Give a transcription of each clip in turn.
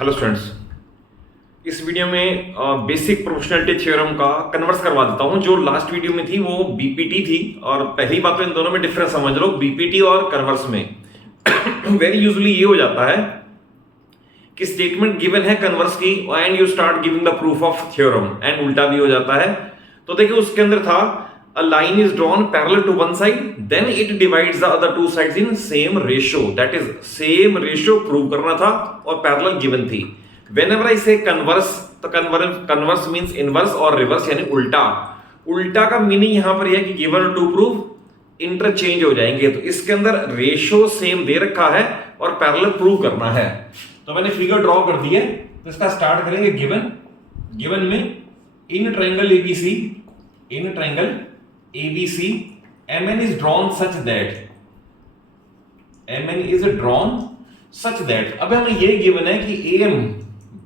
Hello students, इस video में basic proportionality theorem का कन्वर्स करवा देता हूं। जो लास्ट वीडियो में थी वो बीपीटी थी, और पहली बात तो इन दोनों में डिफरेंस समझ लो, बीपीटी और कन्वर्स में वेरी यूजुअली ये हो जाता है कि स्टेटमेंट गिवन है कन्वर्स की and you start giving the proof of theorem, and उल्टा भी हो जाता है। तो देखिए उसके अंदर था a line is drawn parallel to one side, then it divides the other two sides in same ratio, that is same ratio prove करना था और parallel given थी। whenever I say converse, तो converse means inverse और reverse यानी उल्टा। उल्टा का मीनिंग यहां पर यह कि given और to prove इंटरचेंज हो जाएंगे। तो इसके अंदर रेशियो सेम दे रखा है और पैरेलल प्रूव करना है। तो मैंने फिगर ड्रॉ कर दी है, तो इसका स्टार्ट करेंगे गिवन में in triangle ABC, in triangle ABC, MN is drawn such that, MN is drawn such that, अब हमें ये गिवन है कि AM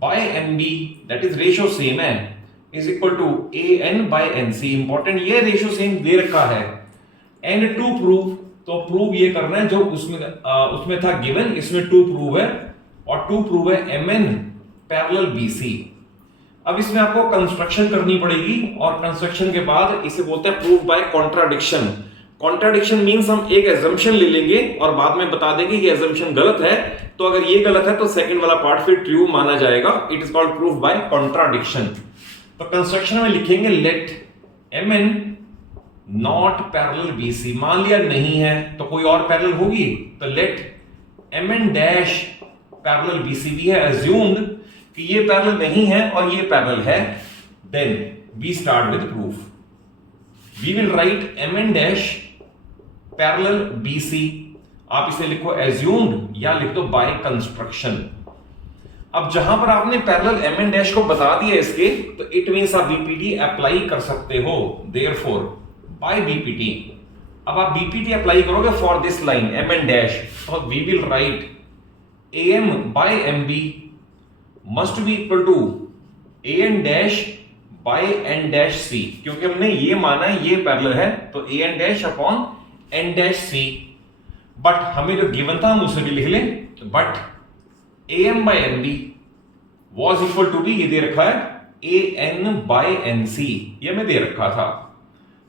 by MB, that is ratio same है, is equal to AN by NC। Important ये ratio same दे रखा है। And to prove, तो प्रूव ये करना है जो उसमें था गिवन, इसमें टू प्रूव है, और टू प्रूव है MN पैरेलल BC। अब इसमें आपको कंस्ट्रक्शन करनी पड़ेगी, और कंस्ट्रक्शन के बाद इसे बोलते हैं proof by contradiction. Contradiction means हम एक एजम्पशन ले लेंगे और बाद में बता देंगे कि एजम्पशन गलत है, तो अगर ये गलत है तो सेकंड वाला पार्ट फिर ट्रू माना जाएगा। It is called proof by contradiction. तो कंस्ट्रक्शन में लिखेंगे let MN not parallel BC। मान लिया नहीं है तो कोई और पैरेलल होगी, तो let MN dash parallel BC भी है अज्यूम्ड कि ये पैरेलल नहीं है और ये पैरेलल है। Then we start with proof. We will write MN dash parallel BC। आप इसे लिखो एज्यूम्ड या लिख दो बाय कंस्ट्रक्शन। अब जहां पर आपने पैरेलल MN डैश को बता दिया इसके, तो इट मींस आप बीपीटी अप्लाई कर सकते हो। देयरफॉर बाय बीपीटी, अब आप बीपीटी अप्लाई करोगे for this line MN dash, तो we will write AM by MB must be equal to AN dash by N dash C, क्योंकि हमने ये माना है ये पैरेलल है, तो AN dash upon N dash C। But हमें जो गिवन था हम उसे भी लिख लें, but AM by MB was equal to भी ये दे रखा है AN by NC, ये हमें दे रखा था।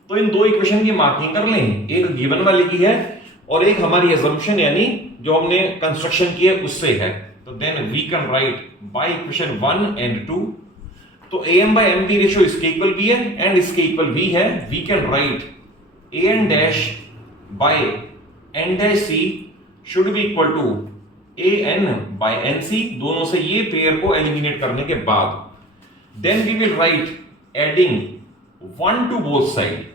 तो इन दो इक्वेशन की मार्किंग कर लें, एक गिवन वाले की है और एक हमारी assumption यानी जो हमने कंस्ट्रक्शन की है उससे है। तो then we can write by equation 1 and 2, तो AM by MB रेशियो इसके इक्वल भी है एंड इसके इक्वल भी है। We can write AN dash by N dash C should be equal to AN by NC, दोनों से ये पेयर को एलिमिनेट करने के बाद then we will write adding 1 to both side.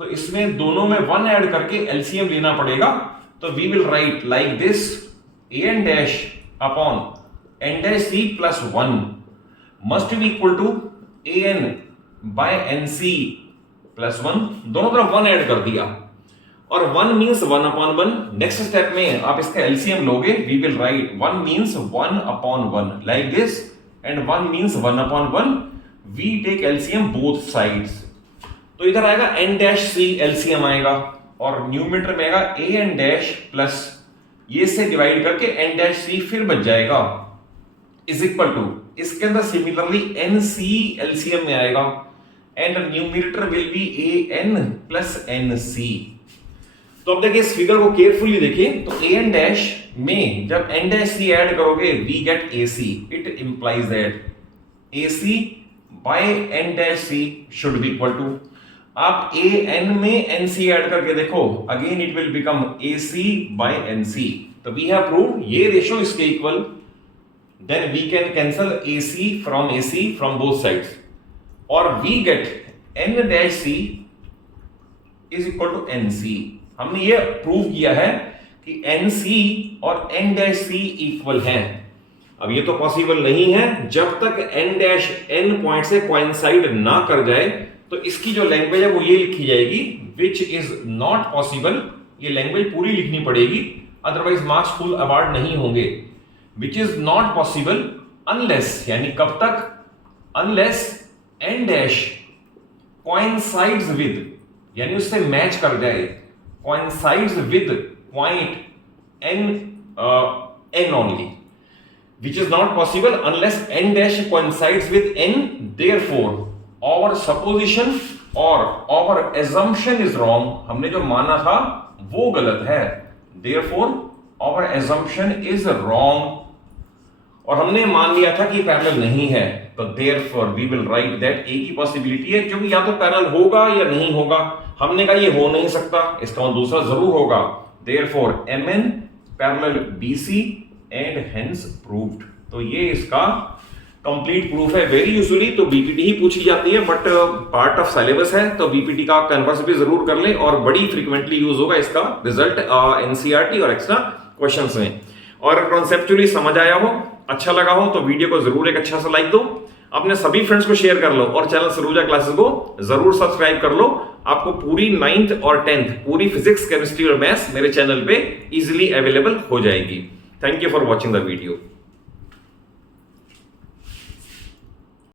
तो इसमें दोनों में 1 ऐड करके LCM लेना पड़ेगा। तो we will write like this AN dash upon N dash C plus 1 must be equal to AN by NC plus 1। दोनों तरफ 1 ऐड कर दिया, और 1 means 1 upon 1। नेक्स्ट स्टेप में आप इसका LCM लोगे, we will write 1 means 1 upon 1 like this, and 1 means 1 upon 1। we take LCM both sides। तो इधर आएगा N dash C LCM आएगा, और न्यूमरेटर में आएगा AN dash प्लस ये से डिवाइड करके N डैश C फिर बच जाएगा इज इक्वल टू, इसके अंदर सिमिलरली NC LCM में आएगा, and numerator will be AN plus NC। तो अब देखिए इस फिगर को केयरफुली देखिए, तो AN डैश में जब N डैश C ऐड करोगे we get AC। It implies that AC by N dash C should be equal to, आप AN में NC ऐड करके देखो, again it will become AC by NC। तो we have proved ये ratio इसके इक्वल, then we can cancel AC from both sides, और we get N dash C is equal to NC। हमने ये प्रूव किया है कि NC और N dash C इक्वल हैं। अब ये तो पॉसिबल नहीं है जब तक N dash N पॉइंट से कोइंसाइड ना कर जाए, तो इसकी जो लैंग्वेज है वो ये लिखी जाएगी विच इज नॉट पॉसिबल। ये लैंग्वेज पूरी लिखनी पड़ेगी, अदरवाइज मार्क्स फुल अवार्ड नहीं होंगे। Which is not possible unless, यानी कब तक, unless N dash coincides with, यानी उससे मैच कर जाए, coincides with point N only. which is not possible unless n dash coincides with n. Therefore our supposition or our assumption is wrong. हमने जो माना था वो गलत है. Therefore our assumption is wrong. और हमने मान लिया था कि पैरेलल नहीं है, तो therefore we will write that एक ही पॉसिबिलिटी है, क्योंकि या तो पैरेलल होगा या नहीं होगा. हमने कहा ये हो नहीं सकता, इसका मतलब दूसरा जरूर होगा. Therefore MN parallel BC and hence proved. तो ये इसका कंप्लीट प्रूफ है. वेरी यूजुअली तो बीपीटी ही पूछी जाती है, बट पार्ट ऑफ सिलेबस है, तो बीपीटी का कन्वर्स भी जरूर कर ले, और बड़ी फ्रीक्वेंटली यूज होगा इसका रिजल्ट एनसीईआरटी और एक्स्ट्रा क्वेश्चंस में. और कॉन्सेप्चुअली समझ आया हो, अच्छा लगा हो, तो वीडियो को जरूर एक अच्छा सा लाइक दो, अपने सभी फ्रेंड्स को शेयर कर लो, और चैनल सरूजा क्लासेस को जरूर सब्सक्राइब कर लो. आपको पूरी 9th और 10th पूरी फिजिक्स, केमिस्ट्री और मैथ्स मेरे चैनल पे इजीली अवेलेबल हो जाएगी. Thank you for watching the video.